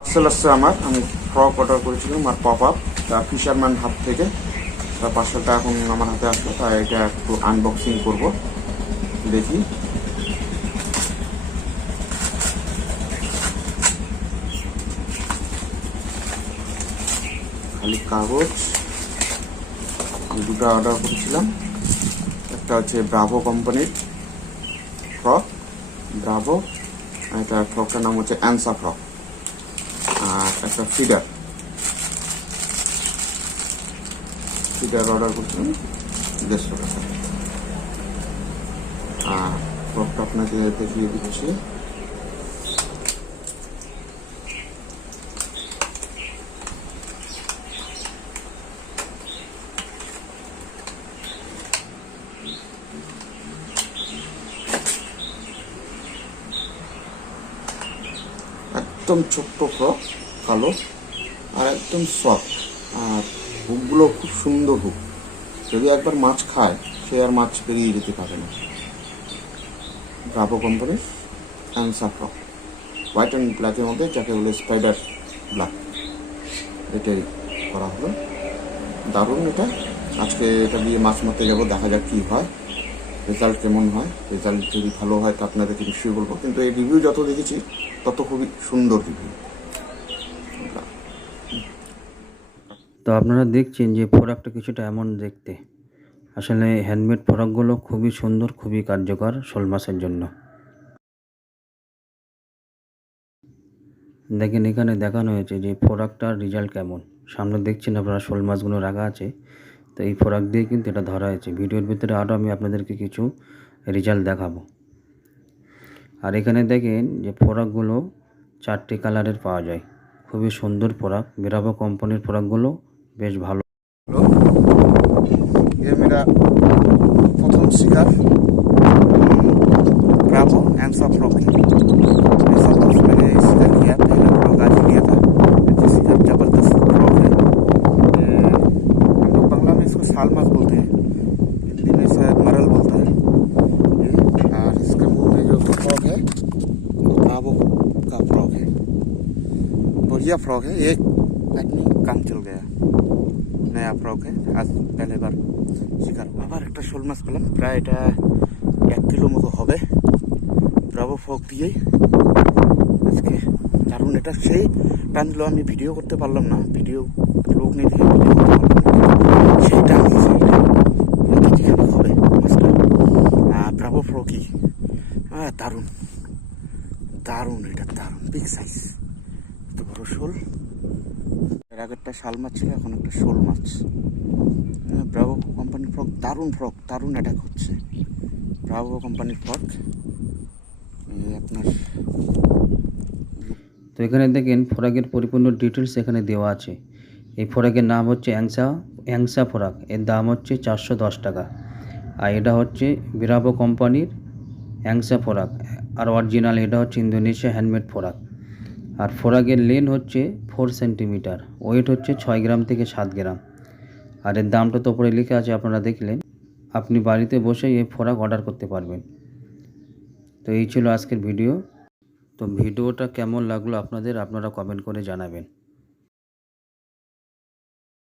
আসছে আমার, আমি ফ্রক অর্ডার করেছিলাম আর পপ আপ তা ফিশারম্যান হাত থেকে। তা পার্সেলটা এখন আমার হাতে আসলো তাই এটা একটু আনবক্সিং করব। দেখি। খালি কাগজ আমি দুটো অর্ডার করেছিলাম। একটা হচ্ছে ব্রাভো কোম্পানির ফ্রক ব্রাভো এটা ফ্রকটার নাম হচ্ছে অ্যান্সা ফ্রক আর একটা ফিডার ফিডার অর্ডার করছিলাম দেড়শো টাকা। আর ফ্রকটা আপনাকে দেখিয়ে দিচ্ছি। একদম ছোট্ট ফ্রক কালো, আর একদম সফট আর হুকগুলো খুব সুন্দর হুক যদি একবার মাছ খায়, সে আর মাছ পেরিয়ে যেতে পারে না। ব্রাভো কোম্পানির অ্যান্সার ফ্রক হোয়াইট অ্যান্ড ব্ল্যাকের মধ্যে, যাকে বলে স্পাইডার ব্ল্যাক এটাই করা হলো। দারুণ এটা। আজকে এটা দিয়ে মাছ মারতে যাব, দেখা যাক কী হয়। রেজাল্ট কেমন হয় রেজাল্ট যদি ভালো হয় তো আপনাদেরকে নিশ্চয়ই বলব। কিন্তু এই রিভিউ যত দেখেছি, তত খুবই সুন্দর রিভিউ তো আপনারা দেখছেন যে প্রোডাক্টটা কিছুটা এমন দেখতে। আসলে হ্যান্ডমেড প্রোডাক্টগুলো খুবই সুন্দর, খুবই কার্যকর শোল মাছের জন্য। দেখেন, এখানে দেখানো হয়েছে যে প্রোডাক্টটার রেজাল্ট কেমন। সামনে দেখছেন আপনারা শোল মাছগুলো রাখা আছে। তো এই ফোরাক দিয়ে কিন্তু এটা ধরা হয়েছে। ভিডিওর ভিতরে আরও আমি আপনাদেরকে কিছু রেজাল্ট দেখাবো। আর এখানে দেখেন যে ফোরাকগুলো চারটি কালারের পাওয়া যায়। খুবই সুন্দর ফোরাক। বেরাবো কোম্পানির ফোরাকগুলো বেশ ভালো। প্রথম শিকার। बढ़िया फ्रॉक है एक आदमी काम चल गया নয়া ফ্রক আজ পেলেবার শিকার আবার একটা শোল মাছ পেলাম প্রায় এটা এক কিলো মতো হবে ব্রাভো ফ্রক দিয়েই আজকে কারণ এটা সেই টানলো আমি ভিডিও করতে পারলাম না ভিডিও লোক নিয়ে দিয়ে ভিডিও করতে পারলাম না সেই টান দিয়েছে এটা যেখানে হবে মাছটা ব্রাভো ফ্রকই হ্যাঁ দারুণ দারুণ এটা দারুণ বিগ সাইজ এত বড় শোল এর আগেরটা শাল মাছ ছিল, এখন একটা শোল মাছ। ব্রাভো কোম্পানির ফ্রক দারুণ ফ্রক দারুণ অ্যাটাক হচ্ছে। ব্রাভো কোম্পানির ফ্রক আপনার তো এখানে দেখেন, ফোরাকের পরিপূর্ণ ডিটেলস এখানে দেওয়া আছে। এই ফোরাকের নাম হচ্ছে অ্যাংসা অ্যাংসা ফোরাক। এর দাম হচ্ছে চারশো দশ টাকা। আর এটা হচ্ছে বিরাবো কোম্পানির অ্যাংসা ফোরাক। আর অরিজিনাল এটা হচ্ছে ইন্দোনেশিয়া হ্যান্ডমেড ফোরাক। আর ফোরাগের লেন হচ্ছে ফোর সেন্টিমিটার, ওয়েট হচ্ছে ছয় গ্রাম থেকে সাত গ্রাম। আর এর দামটা তো ওপরে লেখা আছে, আপনারা দেখলেন। আপনি বাড়িতে বসেই এই ফোরাক অর্ডার করতে পারবেন। তো এই ছিল আজকের ভিডিও। তো ভিডিওটা কেমন লাগল আপনাদের, আপনারা কমেন্ট করে জানাবেন।